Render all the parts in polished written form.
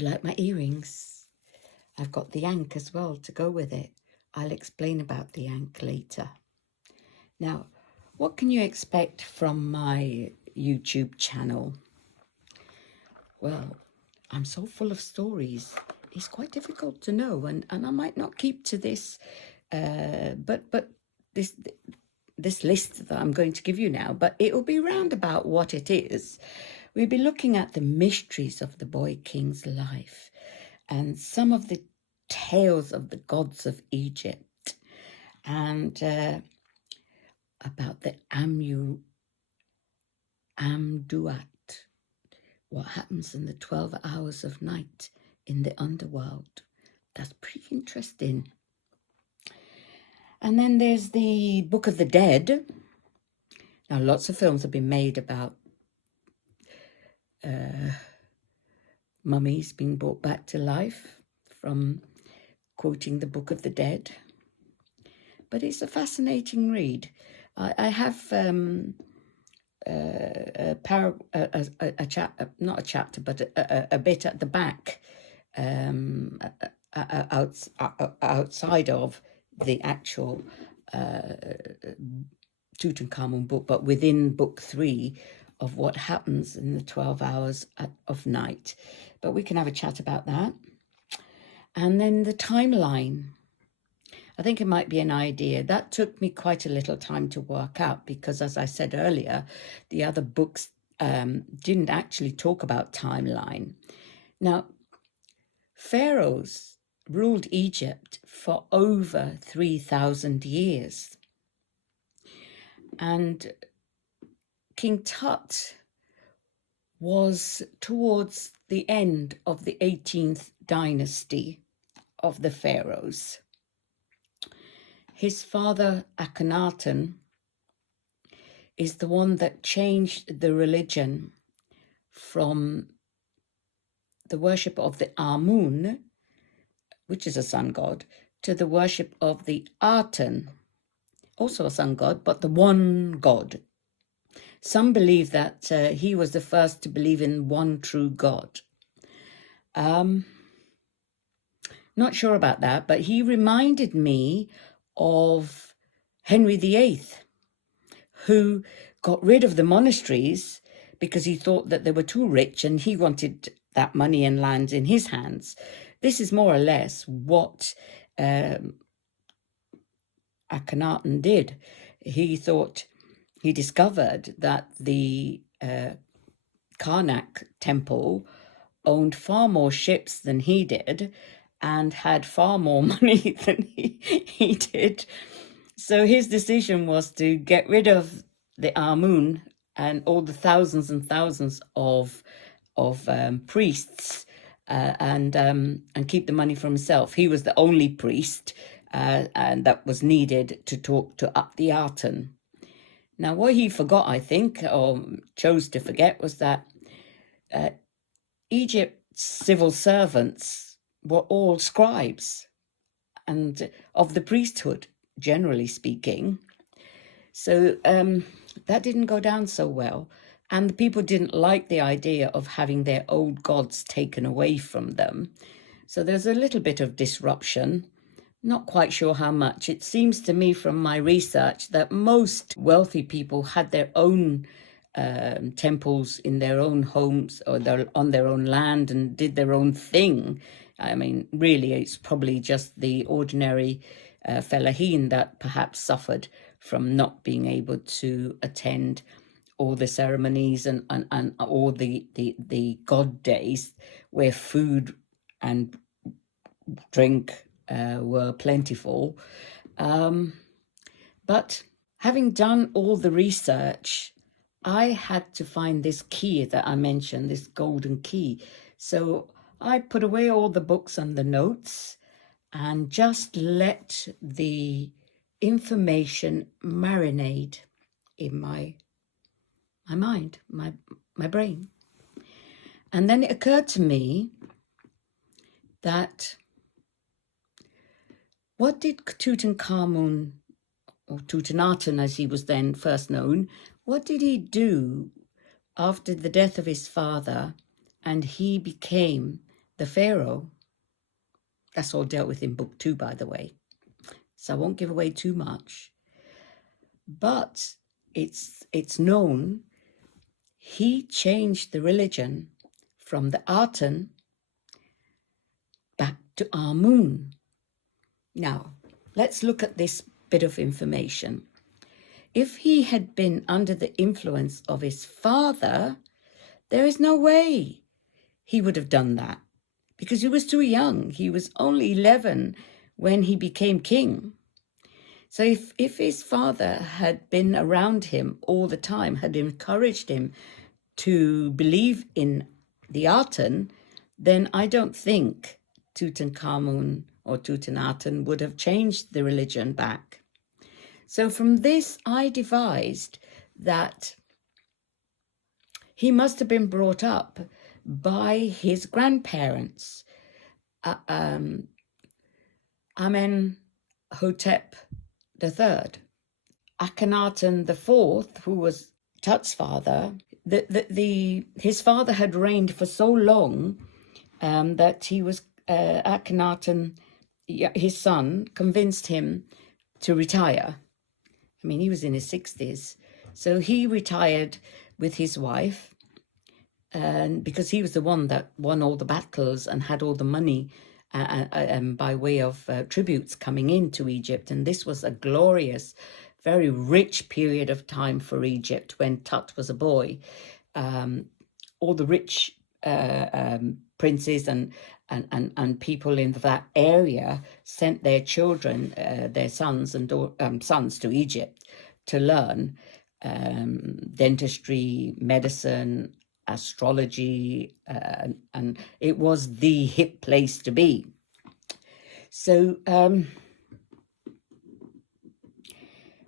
Do you like my earrings? I've got the ankh as well to go with it. I'll explain about the ankh later. Now, what can you expect from my YouTube channel? Well, I'm so full of stories. It's quite difficult to know, and I might not keep to this, but this list that I'm going to give you now, but it will be round about what it is. We'll be looking at the mysteries of the boy king's life and some of the tales of the gods of Egypt and about the Amduat, what happens in the 12 hours of night in the underworld. That's pretty interesting. And then there's the Book of the Dead. Now, lots of films have been made about mummies being brought back to life from quoting the Book of the Dead. But it's a fascinating read. I have a chapter, but a bit at the back, outside of the actual Tutankhamun book, but within book 3 of what happens in the 12 hours of night. But we can have a chat about that. And then the timeline. I think it might be an idea. That took me quite a little time to work out because, as I said earlier, the other books didn't actually talk about timeline. Now, pharaohs ruled Egypt for over 3,000 years. And King Tut was towards the end of the 18th dynasty of the pharaohs. His father, Akhenaten, is the one that changed the religion from the worship of the Amun, which is a sun god, to the worship of the Aten, also a sun god, but the one god. Some believe that he was the first to believe in one true God. Not sure about that, but he reminded me of Henry VIII, who got rid of the monasteries because he thought that they were too rich and he wanted that money and land in his hands. This is more or less what Akhenaten did. He discovered that the Karnak temple owned far more ships than he did and had far more money than he did. So his decision was to get rid of the Amun and all the thousands and thousands of priests and keep the money for himself. He was the only priest and that was needed to talk to the Aten. Now, what he forgot, I think, or chose to forget, was that Egypt's civil servants were all scribes and of the priesthood, generally speaking. So that didn't go down so well. And the people didn't like the idea of having their old gods taken away from them. So there's a little bit of disruption. Not quite sure how much. It seems to me from my research that most wealthy people had their own temples in their own homes or on their own land and did their own thing. I mean, really, it's probably just the ordinary fellahin that perhaps suffered from not being able to attend all the ceremonies and all the god days where food and drink were plentiful. But having done all the research, I had to find this key that I mentioned, this golden key. So I put away all the books and the notes and just let the information marinate in my mind, my brain. And then it occurred to me that what did Tutankhamun, or Tutankhamun as he was then first known, what did he do after the death of his father and he became the Pharaoh, that's all dealt with in book 2, by the way, so I won't give away too much, but it's known he changed the religion from the Aten back to Amun. Now, let's look at this bit of information. If he had been under the influence of his father, there is no way he would have done that, because he was too young. He was only 11 when he became king. So if his father had been around him all the time, had encouraged him to believe in the Aten, then I don't think Tutankhamun or Tutankhaten would have changed the religion back. So from this, I devised that he must have been brought up by his grandparents, Amenhotep III. Akhenaten IV, who was Tut's father, his father had reigned for so long that he was Akhenaten, his son, convinced him to retire. I mean, he was in his 60s. So he retired with his wife, and because he was the one that won all the battles and had all the money by way of tributes coming into Egypt. And this was a glorious, very rich period of time for Egypt when Tut was a boy. All the rich princes and people in that area sent their children, their sons and sons to Egypt to learn dentistry, medicine, astrology, and it was the hip place to be. So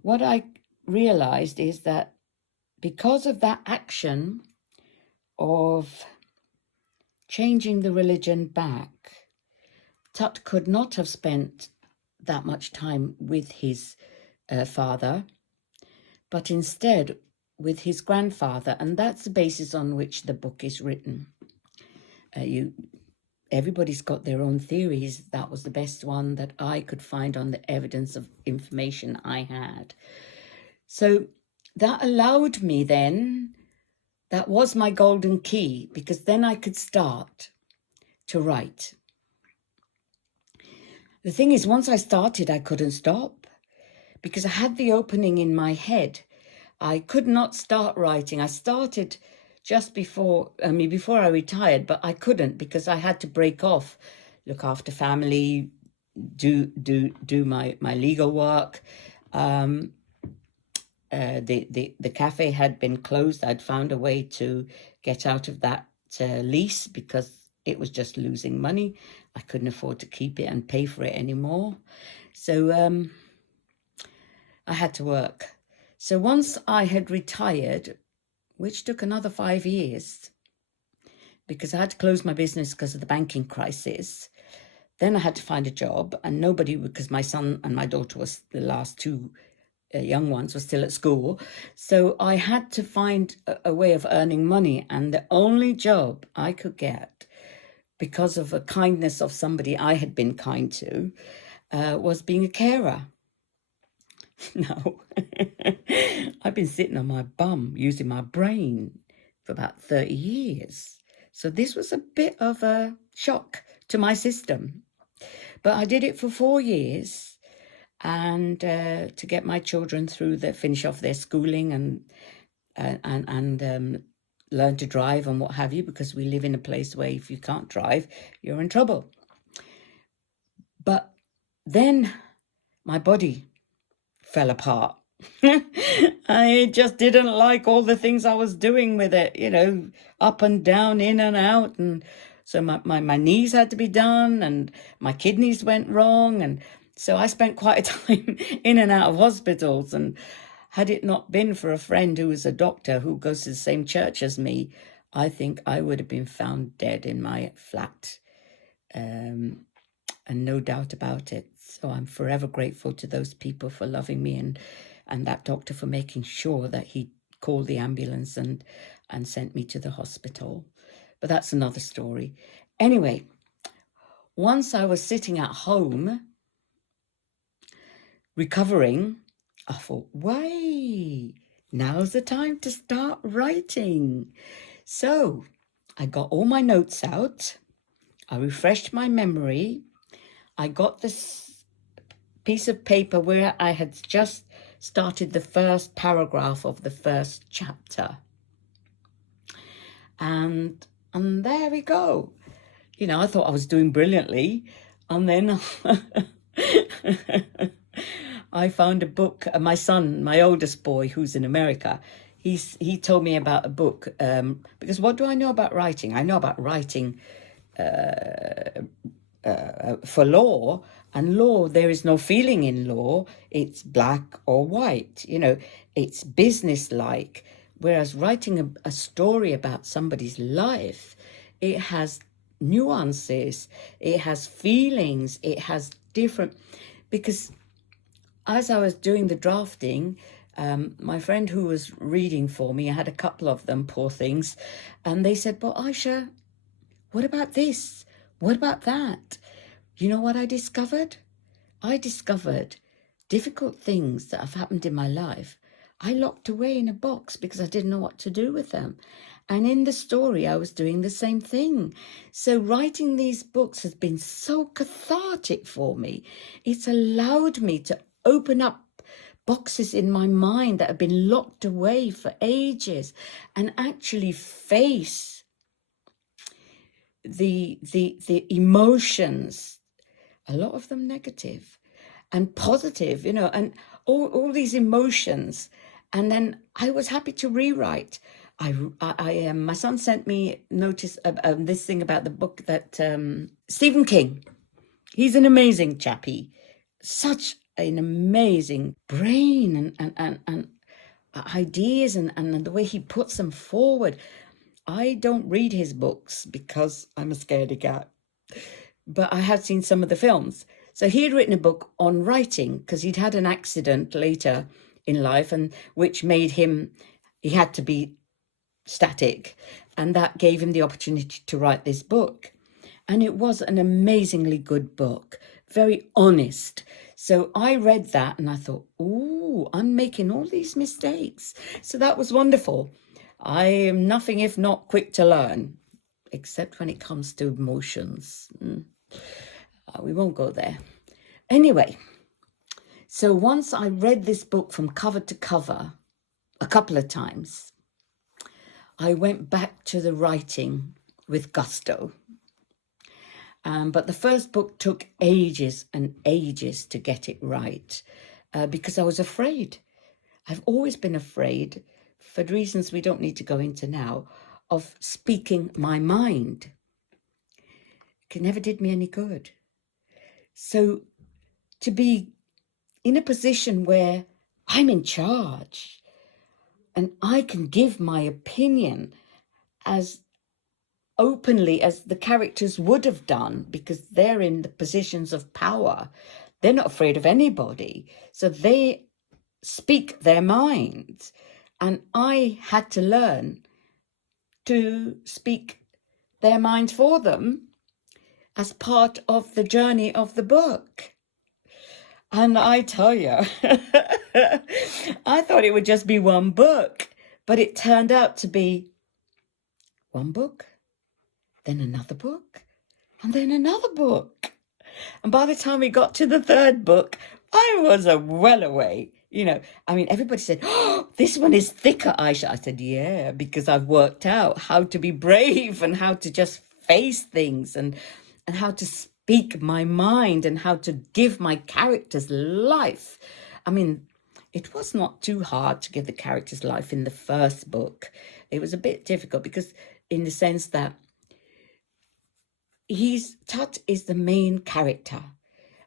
what I realized is that because of that action of changing the religion back, Tut could not have spent that much time with his father, but instead with his grandfather, and that's the basis on which the book is written. Everybody's got their own theories. That was the best one that I could find on the evidence of information I had. So that allowed me then, that was my golden key, because then I could start to write. The thing is, once I started, I couldn't stop, because I had the opening in my head. I could not start writing. I started just before I retired, but I couldn't, because I had to break off, look after family, do my legal work. The cafe had been closed. I'd found a way to get out of that lease because it was just losing money. I couldn't afford to keep it and pay for it anymore. So I had to work. So once I had retired, which took another 5 years, because I had to close my business because of the banking crisis. Then I had to find a job, and nobody, because my son and my daughter was the last two young ones, were still at school. So I had to find a way of earning money, and the only job I could get, because of a kindness of somebody I had been kind to, was being a carer. No, I've been sitting on my bum using my brain for about 30 years. So this was a bit of a shock to my system. But I did it for 4 years, and to get my children through finish off their schooling and learn to drive and what have you, because we live in a place where if you can't drive, you're in trouble. But then my body fell apart. I just didn't like all the things I was doing with it, up and down, in and out. And so my knees had to be done, and my kidneys went wrong. And so I spent quite a time in and out of hospitals. And had it not been for a friend who was a doctor who goes to the same church as me, I think I would have been found dead in my flat. And no doubt about it. So I'm forever grateful to those people for loving me, and that doctor for making sure that he called the ambulance and sent me to the hospital. But that's another story. Anyway, once I was sitting at home recovering, I thought, wait, now's the time to start writing. So I got all my notes out. I refreshed my memory. I got this piece of paper where I had just started the first paragraph of the first chapter. And there we go. You know, I thought I was doing brilliantly. And then I found a book. My son, my oldest boy, who's in America, he told me about a book. Because what do I know about writing? I know about writing for law, and law, there is no feeling in law. It's black or white, you know, it's business-like. Whereas writing a story about somebody's life, it has nuances, it has feelings, it has different, because as I was doing the drafting, my friend who was reading for me, I had a couple of them, poor things, and they said, well, Aisha, what about this? What about that? You know what I discovered? I discovered difficult things that have happened in my life. I locked away in a box because I didn't know what to do with them. And in the story, I was doing the same thing. So writing these books has been so cathartic for me. It's allowed me to open up boxes in my mind that have been locked away for ages and actually face the emotions, a lot of them negative and positive, you know, and all these emotions. And then I was happy to rewrite. My son sent me notice of this thing about the book that Stephen King. He's an amazing chappie, such an amazing brain and ideas and the way he puts them forward. I don't read his books because I'm a scaredy cat, but I have seen some of the films. So he had written a book on writing because he'd had an accident later in life, and which made him, he had to be static, and that gave him the opportunity to write this book. And it was an amazingly good book, very honest. So I read that and I thought, ooh, I'm making all these mistakes. So that was wonderful. I am nothing if not quick to learn, except when it comes to emotions. We won't go there. Anyway, so once I read this book from cover to cover a couple of times, I went back to the writing with gusto. But the first book took ages and ages to get it right because I was afraid. I've always been afraid, for reasons we don't need to go into now, of speaking my mind. It never did me any good. So to be in a position where I'm in charge and I can give my opinion as openly as the characters would have done, because they're in the positions of power. They're not afraid of anybody. So they speak their minds. And I had to learn to speak their minds for them as part of the journey of the book. And I tell you, I thought it would just be one book, but it turned out to be one book, then another book, and then another book. And by the time we got to the third book, I was well away. You know, I mean, everybody said, oh, this one is thicker, Aisha. I said, yeah, because I've worked out how to be brave and how to just face things and how to speak my mind and how to give my characters life. I mean, it was not too hard to give the characters life in the first book. It was a bit difficult because in the sense that Tut is the main character.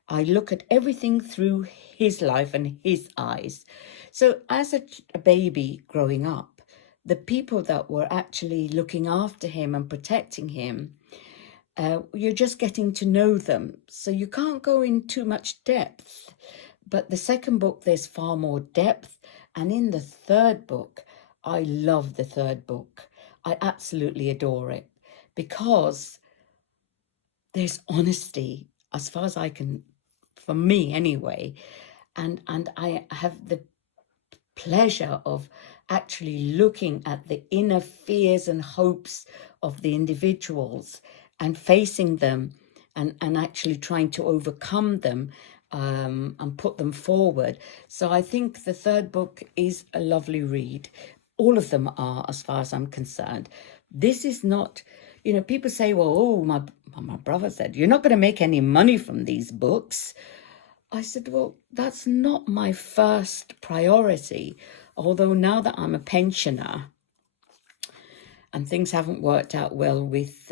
I look at everything through his life and his eyes. So as a baby growing up, the people that were actually looking after him and protecting him, you're just getting to know them. So you can't go in too much depth. But the second book, there's far more depth. And in the third book, I love the third book. I absolutely adore it because there's honesty, as far as I can, for me anyway, and I have the pleasure of actually looking at the inner fears and hopes of the individuals and facing them, and actually trying to overcome them, and put them forward. So I think the third book is a lovely read. All of them are, as far as I'm concerned. This is not, people say, well, oh, my brother said, you're not going to make any money from these books. I said, well, that's not my first priority. Although now that I'm a pensioner and things haven't worked out well with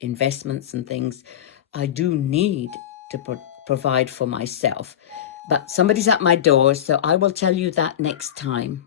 investments and things, I do need to provide for myself. But somebody's at my door, so I will tell you that next time.